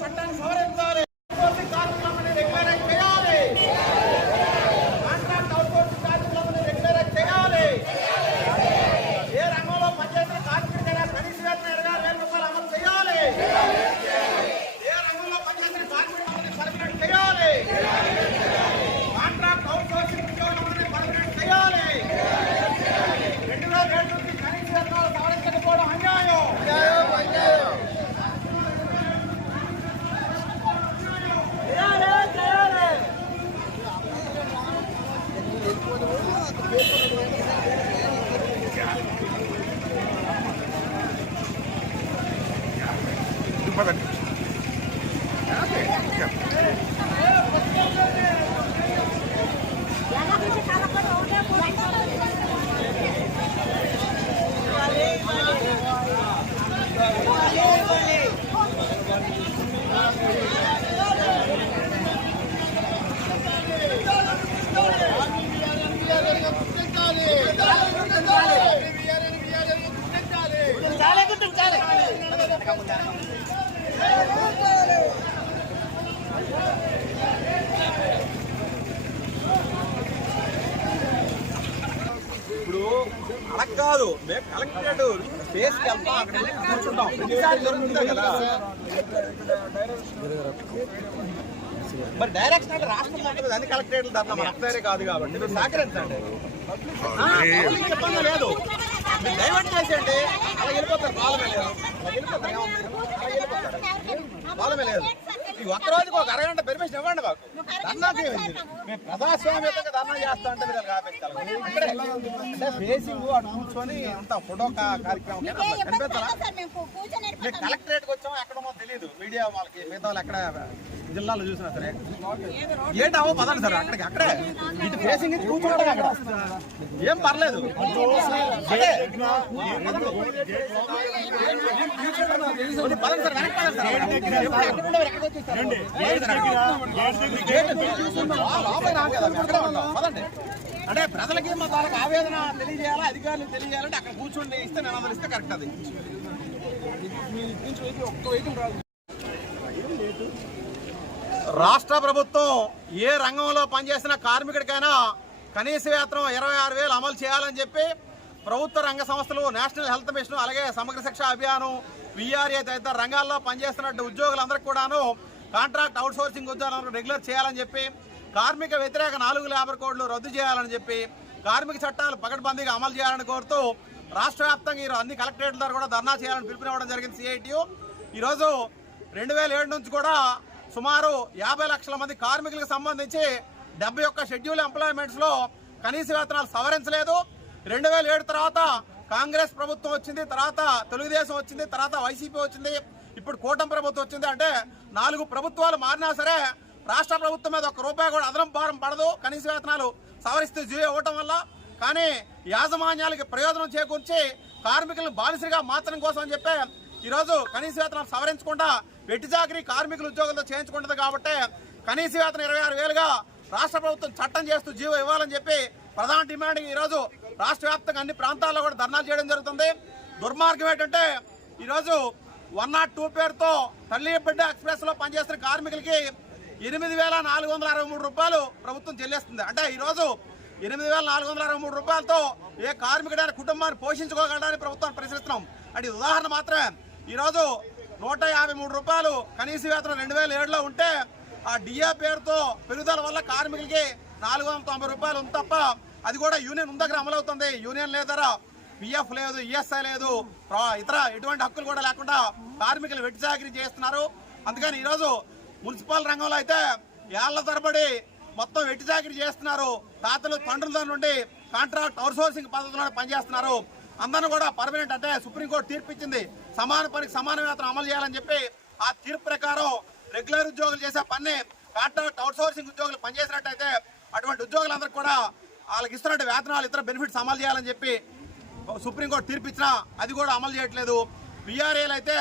చట్టాన్ని సవరించాలి. కార్మికులను రెగ్యులరైజ్ చేయాలి. కాంట్రాక్ట్ అవుట్సోర్సింగ్ కార్మికులను రెగ్యులరైజ్ చేయాలి. ఏ రంగంలో పనిచేసిన కార్మికుడికైనా కనీస వేతనం 26,000 రూపాయలు అమలు చేయాలి. ఏ రంగంలో పనిచేసిన కార్మికులను పర్మనెంట్ చేయాలి. కాంట్రాక్ట్ అవుట్సోర్సింగ్ ఉద్యోగులను పర్మనెంట్ చేయాలి. 2007 నుంచి కనీస వేతనాలు సవరించకపోవడం అన్యాయం. ఇప్పుడు అలా కాదు, మేము కలెక్టరేట్ స్పేస్కి వెళ్తాం, అక్కడ కూర్చుంటాం. జరుగుతుందా కదా మరి డైరెక్షన్ అంటే రాష్ట్రం ఉంటుంది, అన్ని కలెక్టరేట్లు ధర్నా మనరే కాదు కాబట్టి మీరు సహకరించండి. చెప్పండి లేదు, మీరు డైవర్ట్ చేసేయండి. అలా వెళ్ళిపోతారు, పాలమే లేదు, అలా వెళ్ళిపోతారు. అలా వెళ్ళిపోతారు, పాలమే లేదు. ఈ ఒక్కరోజుకి ఒక అరగంట పెర్మిషన్ ఇవ్వండి మాకు. ధర్నాకి మేము ప్రజాస్వామ్యంగా ధర్నా చేస్తా అంటే మీరు ఆపేస్తారు. అంటే ఫేసింగ్ అటు కూర్చొని అంత ఫోటో కార్యక్రమం కనిపిస్తారా? మేము కలెక్టరేట్కి వచ్చాము, ఎక్కడమో తెలియదు మీడియా వాళ్ళకి, మిగతా వాళ్ళు ఎక్కడ జిల్లాలో చూసినా సరే ఏంటి అవ్వ పదండి సార్ అక్కడికి. అక్కడే ఇటు ఫేసింగ్ ఇచ్చి కూర్చోవడం అక్కడ ఏం పర్లేదు. పదండి సార్, వెనక్కి పదండి సార్. పదండి అంటే ప్రజలకి మా వాళ్ళకి ఆవేదన తెలియజేయాలా, అధికారులు తెలియజేయాలంటే అక్కడ కూర్చొని ఇస్తే నినాదాలు ఇస్తే కరెక్ట్. అది రాష్ట్ర ప్రభుత్వం ఏ రంగంలో పనిచేసిన కార్మికుడికైనా కనీస వేతనం 26,000 అమలు చేయాలని చెప్పి ప్రభుత్వ రంగ సంస్థలు, నేషనల్ హెల్త్ మిషన్, అలాగే సమగ్ర శిక్ష అభియానం, విఆర్ఏ తదితర రంగాల్లో పనిచేస్తున్నట్టు ఉద్యోగులందరికీ కూడాను కాంట్రాక్ట్ అవుట్సోర్సింగ్ ఉద్యోగాలను రెగ్యులర్ చేయాలని చెప్పి, కార్మిక వ్యతిరేక 4 లేబర్ కోడ్లు రద్దు చేయాలని చెప్పి, కార్మిక చట్టాలు పకడ్బందీగా అమలు చేయాలని కోరుతూ రాష్ట్ర వ్యాప్తంగా అన్ని కలెక్టరేట్ల ద్వారా కూడా ధర్నా చేయాలని పిలుపునివ్వడం జరిగింది సిఐటియు. ఈరోజు 2007 నుంచి కూడా సుమారు 50 లక్షల మంది కార్మికులకు సంబంధించి 71 షెడ్యూల్ ఎంప్లాయ్మెంట్స్లో కనీస వేతనాలు సవరించలేదు. 2007 తర్వాత కాంగ్రెస్ ప్రభుత్వం వచ్చింది, తర్వాత తెలుగుదేశం వచ్చింది, తర్వాత వైసీపీ వచ్చింది, ఇప్పుడు కూటమి ప్రభుత్వం వచ్చింది. అంటే 4 ప్రభుత్వాలు మారినా సరే రాష్ట్ర ప్రభుత్వం మీద ₹1 కూడా అదనం భారం పడదు కనీస వేతనాలు సవరిస్తూ జీవో ఇవ్వటం వల్ల. కానీ యాజమాన్యాలకి ప్రయోజనం చేకూర్చి కార్మికులను బానిసలుగా మార్చడం కోసం అని చెప్పి ఈరోజు కనీస వేతనాలు సవరించకుండా వెట్టి చాకరీ కార్మికుల ఉద్యోగులతో చేయించుకుంటుంది. కాబట్టి కనీస వేతనం 26,000గా రాష్ట్ర ప్రభుత్వం చట్టం చేస్తూ జీవో ఇవ్వాలని చెప్పి ప్రధాన డిమాండ్ ఈరోజు రాష్ట్ర వ్యాప్తంగా అన్ని ప్రాంతాల్లో కూడా ధర్నాలు చేయడం జరుగుతుంది. దుర్మార్గం ఏంటంటే ఈరోజు 102 పేరుతో తల్లి బిడ్డ ఎక్స్ప్రెస్లో పనిచేస్తున్న కార్మికులకి 8,463 రూపాయలు ప్రభుత్వం చెల్లిస్తుంది. అంటే ఈరోజు 8,463 రూపాయలతో ఏ కార్మికుడైన కుటుంబాన్ని పోషించుకోగలడానికి ప్రభుత్వాన్ని ప్రశ్నిస్తున్నాం. అంటే ఉదాహరణ మాత్రమే. ఈరోజు 153 రూపాయలు కనీస వేతనం 2007లో ఉంటే ఆ డిఏ పేరుతో పెరుగుదల వల్ల కార్మికులకి 490 రూపాయలు ఉంది తప్ప, అది కూడా యూనియన్ ఉన్న దగ్గర అమలవుతుంది. యూనియన్ లేదరా, పిఎఫ్ లేదు, ఈఎస్ఐ లేదు, ఇతర ఎటువంటి హక్కులు కూడా లేకుండా కార్మికులు వెట్టి చాకరీ చేస్తున్నారు. అందుకని ఈరోజు మున్సిపల్ రంగంలో అయితే ఏళ్ల తరబడి మొత్తం వెట్టి చాకరీ చేస్తున్నారు. తాతలు తండ్రుల నుండి కాంట్రాక్ట్ అవుట్సోర్సింగ్ పద్ధతిలో పనిచేస్తున్నారు. అందరూ కూడా పర్మనెంట్, అంటే సుప్రీంకోర్టు తీర్పు ఇచ్చింది, సమాన పనికి సమాన వేతనం అమలు చేయాలని చెప్పి ఆ తీర్పు ప్రకారం రెగ్యులర్ ఉద్యోగులు చేసే పని కాంట్రాక్ట్ అవుట్సోర్సింగ్ ఉద్యోగులు పనిచేసినట్టయితే అటువంటి ఉద్యోగులందరూ కూడా వాళ్ళకి ఇస్తున్నట్టు వేతనాలు ఇతర బెనిఫిట్స్ అమలు చేయాలని చెప్పి సుప్రీంకోర్టు తీర్పిచ్చినా అది కూడా అమలు చేయట్లేదు. వీఆర్ఏలు అయితే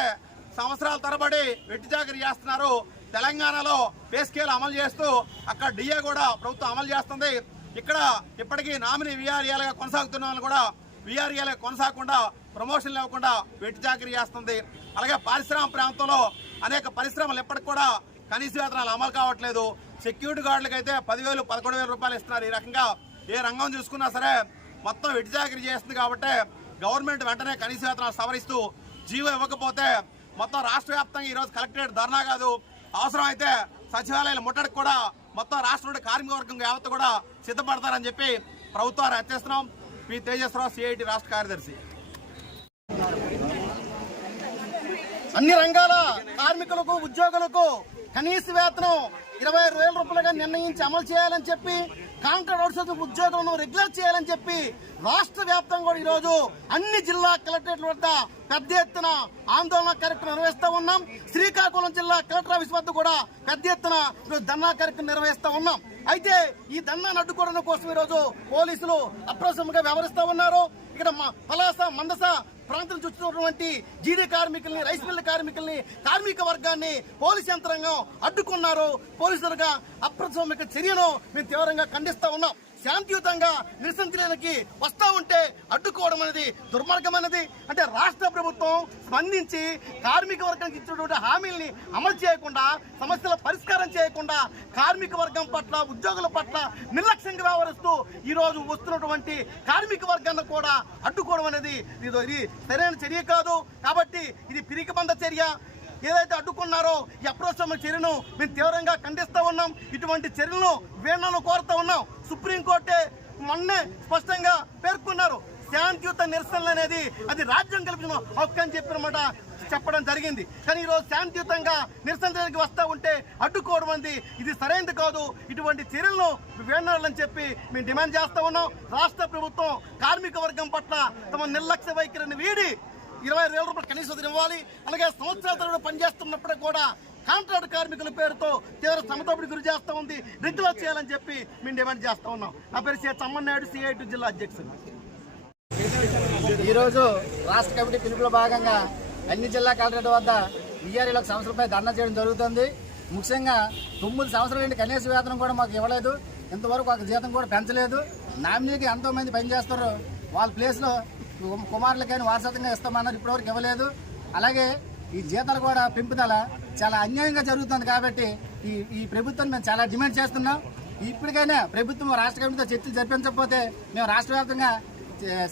సంవత్సరాల తరబడి వెట్టి చాకరీ చేస్తున్నారు. తెలంగాణలో పే స్కేల్ అమలు చేస్తూ అక్కడ డిఏ కూడా ప్రభుత్వం అమలు చేస్తుంది. ఇక్కడ ఇప్పటికీ నామినీ వీఆర్ఏలుగా కొనసాగుతున్న వాళ్ళు కూడా వీఆర్ఏలుగా కొనసాగకుండా ప్రమోషన్లు ఇవ్వకుండా వెట్టి చాకరీ చేస్తుంది. అలాగే పారిశ్రామిక ప్రాంతంలో అనేక పరిశ్రమలు ఇప్పటికి కూడా కనీస వేతనాలు అమలు కావట్లేదు. సెక్యూరిటీ గార్డులకు అయితే 10,000, 11,000 రూపాయలు ఇస్తున్నారు. ఈ రకంగా ఏ రంగం చూసుకున్నా సరే మొత్తం వెట్టి చాకరీ చేస్తుంది. కాబట్టి గవర్నమెంట్ వెంటనే కనీస వేతనాలు సవరిస్తూ జీవో ఇవ్వకపోతే మొత్తం రాష్ట్ర వ్యాప్తంగా ఈరోజు కలెక్టరేట్ ధర్నా కాదు, అవసరం అయితే సచివాలయాల ముట్టడికి కూడా మొత్తం రాష్ట్రంలో కార్మిక వర్గం యావత్తు కూడా సిద్ధపడతారని చెప్పి ప్రభుత్వాన్ని హెచ్చరిస్తున్నాం. పి తేజస్వరరావు, సిఐటి రాష్ట్ర కార్యదర్శి. అన్ని రంగాల కార్మికులకు ఉద్యోగులకు కనీస వేతనం 26,000 రూపాయలుగా నిర్ణయించి అమలు చేయాలని చెప్పి, కాంట్రాక్ట్ అవుట్సోర్సింగ్ ఉద్యోగులను రెగ్యులర్ చేయాలని చెప్పి రాష్ట్ర వ్యాప్తంగా కూడా ఈరోజు అన్ని జిల్లా కలెక్టరేట్ల వద్ద పెద్ద ఎత్తున ఆందోళన కార్యక్రమం నిర్వహిస్తూ ఉన్నాం. శ్రీకాకుళం జిల్లా కలెక్టర్ ఆఫీస్ వద్ద కూడా పెద్ద ఎత్తున ధర్నా కార్యక్రమం నిర్వహిస్తూ ఉన్నాం. అయితే ఈ ధర్నాను అడ్డుకోవడం కోసం ఈరోజు పోలీసులు అప్రమత్తంగా వ్యవహరిస్తూ ఉన్నారు. ఇక్కడ పలాస, మందస ప్రాంతం చుట్టున్నటువంటి జీడీ కార్మికుల్ని, రైస్ మిల్ కార్మికుల్ని, కార్మిక వర్గాన్ని పోలీసు యంత్రాంగం అడ్డుకున్నారు. పోలీసులుగా అప్రజాస్వామిక చర్యను మేము తీవ్రంగా ఖండిస్తా ఉన్నాం. శాంతియుతంగా నిరసన చేయడానికి వస్తా ఉంటే అడ్డుకోవడం అనేది దుర్మార్గమైనది. అంటే రాష్ట్ర ప్రభుత్వం స్పందించి కార్మిక వర్గానికి ఇచ్చినటువంటి హామీల్ని అమలు చేయకుండా, సమస్యల పరిష్కారం చేయకుండా కార్మిక వర్గం పట్ల, ఉద్యోగుల పట్ల నిర్లక్ష్యంగా వ్యవహరిస్తూ ఈరోజు వస్తున్నటువంటి కార్మిక వర్గాన్ని కూడా అడ్డుకోవడం అనేది ఇది సరైన చర్య కాదు. కాబట్టి ఇది పిరికిబంద చర్య. ఏదైతే అడ్డుకున్నారో ఈ అప్రజాస్వామిక చర్యను మేము తీవ్రంగా ఖండిస్తూ ఉన్నాం. ఇటువంటి చర్యలను వీళ్ళను కోరుతూ ఉన్నాం. సుప్రీంకోర్టే మొన్నే స్పష్టంగా పేర్కొన్నారు, శాంతియుత నిరసనలు అనేది అది రాజ్యం కల్పించిన హక్కు అని చెప్పడం జరిగింది. కానీ ఈరోజు శాంతియుతంగా నిరసన చేయడానికి వస్తూ ఉంటే అడ్డుకోవడం అనేది ఇది సరైనది కాదు. ఇటువంటి చర్యలను వేడాలని చెప్పి మేము డిమాండ్ చేస్తూ ఉన్నాం. రాష్ట్ర ప్రభుత్వం కార్మిక వర్గం పట్ల తమ నిర్లక్ష్య వైఖరిని వీడి 20,000 రూపాయలు కనీస వేతనం ఇవ్వాలి. అలాగే సంవత్సరాల తరబడి పనిచేస్తున్నప్పుడు కూడా కాంట్రాక్ట్ కార్మికుల పేరుతో తీవ్ర శ్రమదోపిడికి గురి చేస్తూ ఉంది. రెగ్యులర్ చేయాలని చెప్పి మేము డిమాండ్ చేస్తూ ఉన్నాం. నా పేరు సి చమ్మన్నాయుడు, సిఐటి జిల్లా అధ్యక్షుడు. ఈరోజు రాష్ట్ర కమిటీ పిలుపులో భాగంగా అన్ని జిల్లా కలెక్టరేట్ వద్ద వీఆర్ఏలకు సంవత్సరంపై ధర్నా చేయడం జరుగుతుంది. ముఖ్యంగా 9 సంవత్సరాల నుండి కనీస వేతనం కూడా మాకు ఇవ్వలేదు. ఇంతవరకు ఒక జీతం కూడా పెంచలేదు. నామినీకి ఎంతోమంది పనిచేస్తారు, వాళ్ళ ప్లేస్లో కుమారులకైనా వారసత్వంగా ఇస్తామన్నారు, ఇప్పటివరకు ఇవ్వలేదు. అలాగే ఈ జీతాలు కూడా పెంపుదల చాలా అన్యాయంగా జరుగుతుంది. కాబట్టి ఈ ప్రభుత్వాన్ని మేము చాలా డిమాండ్ చేస్తున్నాం. ఇప్పటికైనా ప్రభుత్వం రాష్ట్ర కమిటీతో చర్చలు జరిపించకపోతే మేము రాష్ట్ర వ్యాప్తంగా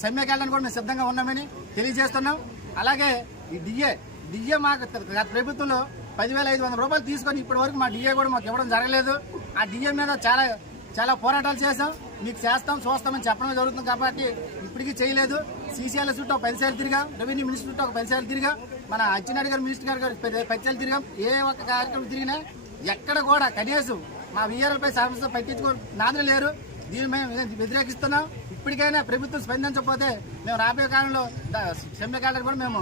సమ్మెకి వెళ్ళడానికి కూడా మేము సిద్ధంగా ఉన్నామని తెలియజేస్తున్నాం. అలాగే ఈ డిఏ మాకు ప్రభుత్వంలో 10,500 రూపాయలు తీసుకొని ఇప్పటి వరకు మా డిఏ కూడా మాకు ఇవ్వడం జరగలేదు. ఆ డిఏ మీద చాలా పోరాటాలు చేసాం. మీకు చేస్తాం, చూస్తామని చెప్పడమే జరుగుతుంది. కాబట్టి ఇప్పటికీ చేయలేదు. సీసీఎల్ చుట్టూ 10 సార్లు తిరిగాం, రెవెన్యూ మినిస్టర్ చుట్టూ 10 సార్లు తిరిగాం, మన అచ్చెన్నాయుడు గారు మినిస్టర్ గారు 10 సార్లు తిరిగాం. ఏ ఒక్క కార్యక్రమం తిరిగినా ఎక్కడ కూడా కనీసం మా వీఆర్ఎల్పై సమస్య పట్టించుకో నాదులు లేరు. దీన్ని మేము వ్యతిరేకిస్తున్నాం. ఇప్పటికైనా ప్రభుత్వం స్పందించకపోతే మేము రాబోయే కాలంలో సమ్మె కాలం కూడా మేము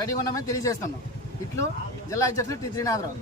రెడీగా ఉన్నామని తెలియజేస్తున్నాం. ఇట్లు జిల్లా అధ్యక్షులు టి శ్రీనాథరావు.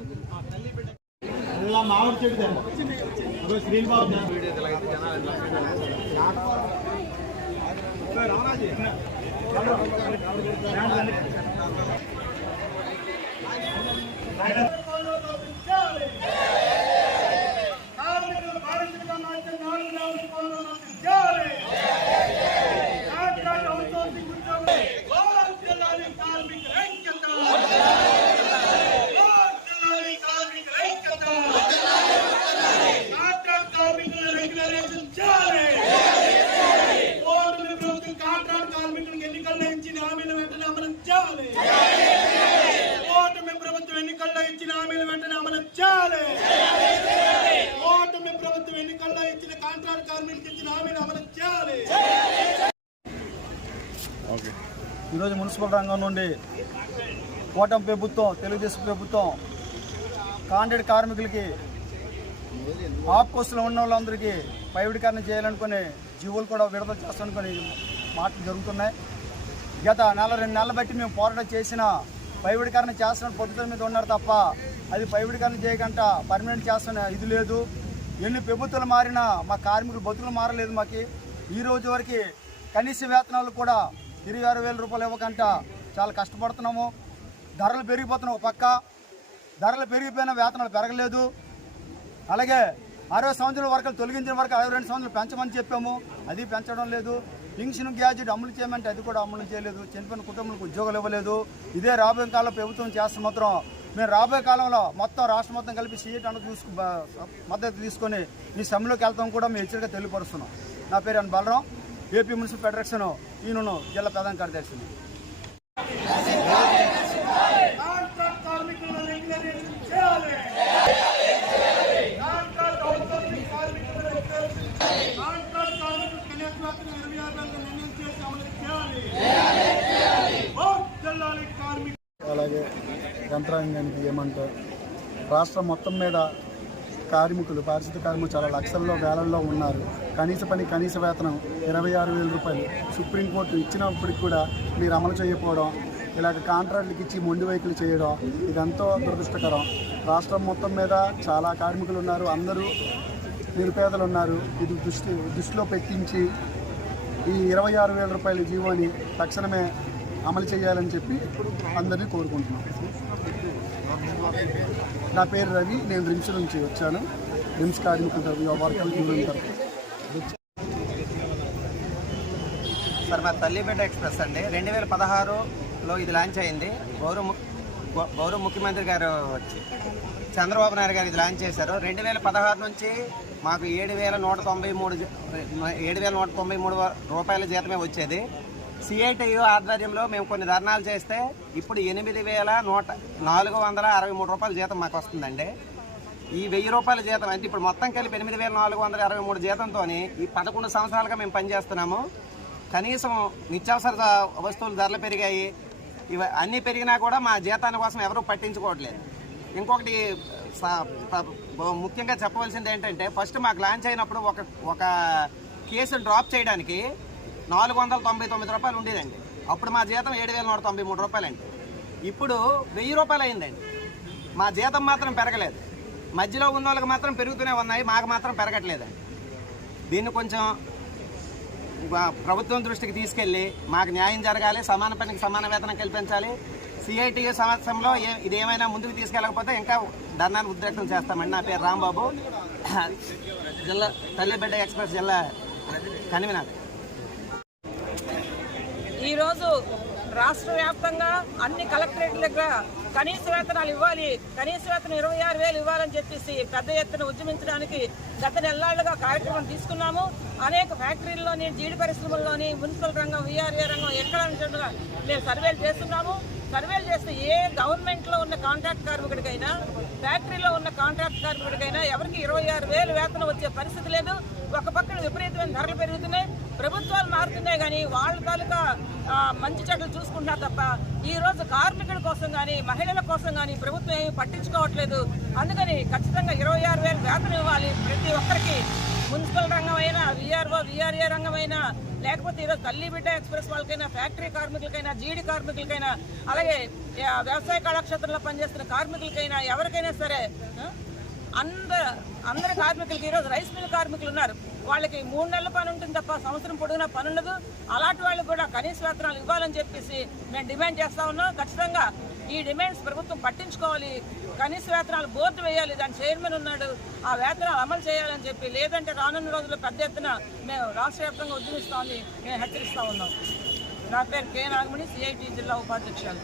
ఈరోజు మున్సిపల్ రంగం నుండి కూటమి ప్రభుత్వం, తెలుగుదేశం ప్రభుత్వం కాంట్రాక్ట్ కార్మికులకి ఆఫ్కోస్లో ఉన్న వాళ్ళందరికీ పైవిడీకరణ చేయాలనుకుని జీవోలు కూడా విడుదల చేస్తానుకొని మాటలు జరుగుతున్నాయి. గత 2 నెలలు బట్టి మేము పోరాటం చేసిన పైవిడికరణ చేస్తున్న పద్ధతుల మీద ఉన్నారు తప్ప అది పైవిడికరణ చేయకుండా పర్మనెంట్ చేస్తున్న ఇది లేదు. ఎన్ని ప్రభుత్వాలు మారినా మా కార్మికులు బతుకులు మారలేదు. మాకు ఈ రోజు వరకు కనీస వేతనాలు కూడా 26,000 రూపాయలు ఇవ్వకుండా చాలా కష్టపడుతున్నాము. ధరలు పెరిగిపోతున్నాయి. ఒక పక్క ధరలు పెరిగిపోయినా వేతనాలు పెరగలేదు. అలాగే 60 సంవత్సరాల వరకు తొలగించిన వరకు 62 సంవత్సరాలు పెంచమని చెప్పాము, అది పెంచడం లేదు. పింఛను గ్యాజెట్ అమలు చేయమంటే అది కూడా అమలు చేయలేదు. చనిపోయిన కుటుంబాలకు ఉద్యోగాలు ఇవ్వలేదు. ఇదే రాబోయే కాలంలో ప్రభుత్వం చేస్తే మాత్రం మేము రాబోయే కాలంలో మొత్తం రాష్ట్రం మొత్తం కలిపి సీట్ అన్న మద్దతు తీసుకొని ఈ సమ్మెలోకి వెళ్తాం కూడా మేము హెచ్చరిక తెలియపరుస్తున్నాం. నా పేరు ఎన్ బలరాం, ఏపీ మున్సిపల్ ఫెడరేషన్ ఈయనను జిల్లా ప్రధాన కార్యదర్శిని. అలాగే యంత్రాంగానికి ఏమంటారు, రాష్ట్రం మొత్తం మీద కార్మికులు పారిశుద్ధ కార్మికులు చాలా లక్షల్లో వేలల్లో ఉన్నారు. కనీస పని కనీస వేతనం 26,000 రూపాయలు సుప్రీంకోర్టు ఇచ్చినప్పటికి కూడా మీరు అమలు చేయకపోవడం, ఇలాగ కాంట్రాక్టులకు ఇచ్చి మొండి వైఖరి చేయడం ఇదంతా దురదృష్టకరం. రాష్ట్రం మొత్తం మీద చాలా కార్మికులు ఉన్నారు, అందరూ నిరుపేదలు ఉన్నారు. ఇది దృష్టిలో పెట్టించి ఈ 26,000 రూపాయల జీవోని తక్షణమే అమలు చేయాలని చెప్పి అందరినీ కోరుకుంటున్నాం. నా పేరు రవి, నేను రిమ్స్ నుంచి వచ్చాను. రిమ్స్ కార్మికుల వర్కర్ల యూనియన్ తరఫున. సార్ మా తల్లిబిడ్డ ఎక్స్ప్రెస్ అండి 2016లో ఇది లాంచ్ అయింది. గౌరవ ముఖ్యమంత్రి గారు చంద్రబాబు నాయుడు గారు ఇది లాంచ్ చేశారు. 2016 నుంచి మాకు 7,193 రూపాయల జీతమే వచ్చేది. సిఐటియు ఆధ్వర్యంలో మేము కొన్ని ధర్నాలు చేస్తే ఇప్పుడు 8,463 రూపాయల జీతం మాకు వస్తుందండి. ఈ 1,000 రూపాయల జీతం అంటే ఇప్పుడు మొత్తం కలిపి 8,463 జీతంతో ఈ 11 సంవత్సరాలుగా మేము పనిచేస్తున్నాము. కనీసం నిత్యావసర వస్తువులు ధరలు పెరిగాయి. ఇవి అన్నీ పెరిగినా కూడా మా జీతాల కోసం ఎవరూ పట్టించుకోవట్లేదు. ఇంకొకటి ముఖ్యంగా చెప్పవలసింది ఏంటంటే, ఫస్ట్ మాకు లాంచ్ అయినప్పుడు ఒక కేసును డ్రాప్ చేయడానికి 499 రూపాయలు ఉండేదండి. అప్పుడు మా జీతం 7,193 రూపాయలండి. ఇప్పుడు 1,000 రూపాయలు అయిందండి. మా జీతం మాత్రం పెరగలేదు. మధ్యలో ఉన్న వాళ్ళకి మాత్రం పెరుగుతూనే ఉన్నాయి, మాకు మాత్రం పెరగట్లేదండి. దీన్ని కొంచెం ప్రభుత్వం దృష్టికి తీసుకెళ్ళి మాకు న్యాయం జరగాలి, సమాన పనికి సమాన వేతనం కల్పించాలి. సిఐటియు సంవత్సరంలో ఇది ఏమైనా ముందుకు తీసుకెళ్ళకపోతే ఇంకా ధర్నాన్ని ఉద్రేకం చేస్తామండి. నా పేరు రాంబాబు, జిల్లా తల్లిబిడ్డ ఎక్స్ప్రెస్ జిల్లా కన్వీనర్. ఈరోజు రాష్ట్ర వ్యాప్తంగా అన్ని కలెక్టరేట్ల దగ్గర కనీస వేతనాలు ఇవ్వాలి, కనీస వేతనం 26,000 ఇవ్వాలని చెప్పేసి పెద్ద ఎత్తున ఉద్యమించడానికి గత నెలలుగా కార్యక్రమం తీసుకున్నాము. అనేక ఫ్యాక్టరీల్లోని, జీడి పరిశ్రమల్లోని, మున్సిపల్ రంగం, వీఆర్ఏ రంగం ఎక్కడ మేము సర్వేలు చేస్తున్నాము. సర్వేలు చేస్తే ఏ గవర్నమెంట్లో ఉన్న కాంట్రాక్ట్ కార్మికుడికైనా, ఫ్యాక్టరీలో ఉన్న కాంట్రాక్ట్ కార్మికుడికైనా ఎవరికి 26,000 వేతనం వచ్చే పరిస్థితి లేదు. ఒక పక్కన విపరీతమైన ధరలు పెరుగుతున్నాయి, ప్రభుత్వాలు మారుతున్నాయి, కానీ వాళ్ళ తాలూకా మంచి చెడ్డలు చూసుకుంటున్నారు తప్ప ఈ రోజు కార్మికుల కోసం కానీ మహిళల కోసం కానీ ప్రభుత్వం ఏమీ పట్టించుకోవట్లేదు. అందుకని ఖచ్చితంగా 26,000 వేతనం ఇవ్వాలి ప్రతి ఒక్కరికి. మున్సిపల్ రంగం అయినా, వీఆర్ఓ వీఆర్ఏ రంగం అయినా, లేకపోతే ఈరోజు తల్లిబిడ్డ ఎక్స్ప్రెస్ వాళ్ళకైనా, ఫ్యాక్టరీ కార్మికులకైనా, జీడి కార్మికులకైనా, అలాగే వ్యవసాయ కళాక్షేత్రంలో పనిచేస్తున్న కార్మికులకైనా, ఎవరికైనా సరే అందరి కార్మికులకి ఈరోజు రైస్ మిల్ కార్మికులు ఉన్నారు, వాళ్ళకి 3 నెలల పని ఉంటుంది తప్ప సంవత్సరం పొడుగునా పని ఉండదు. అలాంటి వాళ్ళకి కూడా కనీస వేతనాలు ఇవ్వాలని చెప్పేసి మేము డిమాండ్ చేస్తా ఉన్నాం. ఖచ్చితంగా ఈ డిమాండ్స్ ప్రభుత్వం పట్టించుకోవాలి. కనీస వేతనాలు బోర్డు వేయాలి, దాని చైర్మన్ ఉన్నాడు, ఆ వేతనాలు అమలు చేయాలని చెప్పి, లేదంటే రానున్న రోజుల్లో పెద్ద ఎత్తున మేము రాష్ట్ర వ్యాప్తంగా ఉద్యమిస్తామని మేము హెచ్చరిస్తా ఉన్నాం. నా పేరు కె నాగమణి, సిఐటి జిల్లా ఉపాధ్యక్షులు.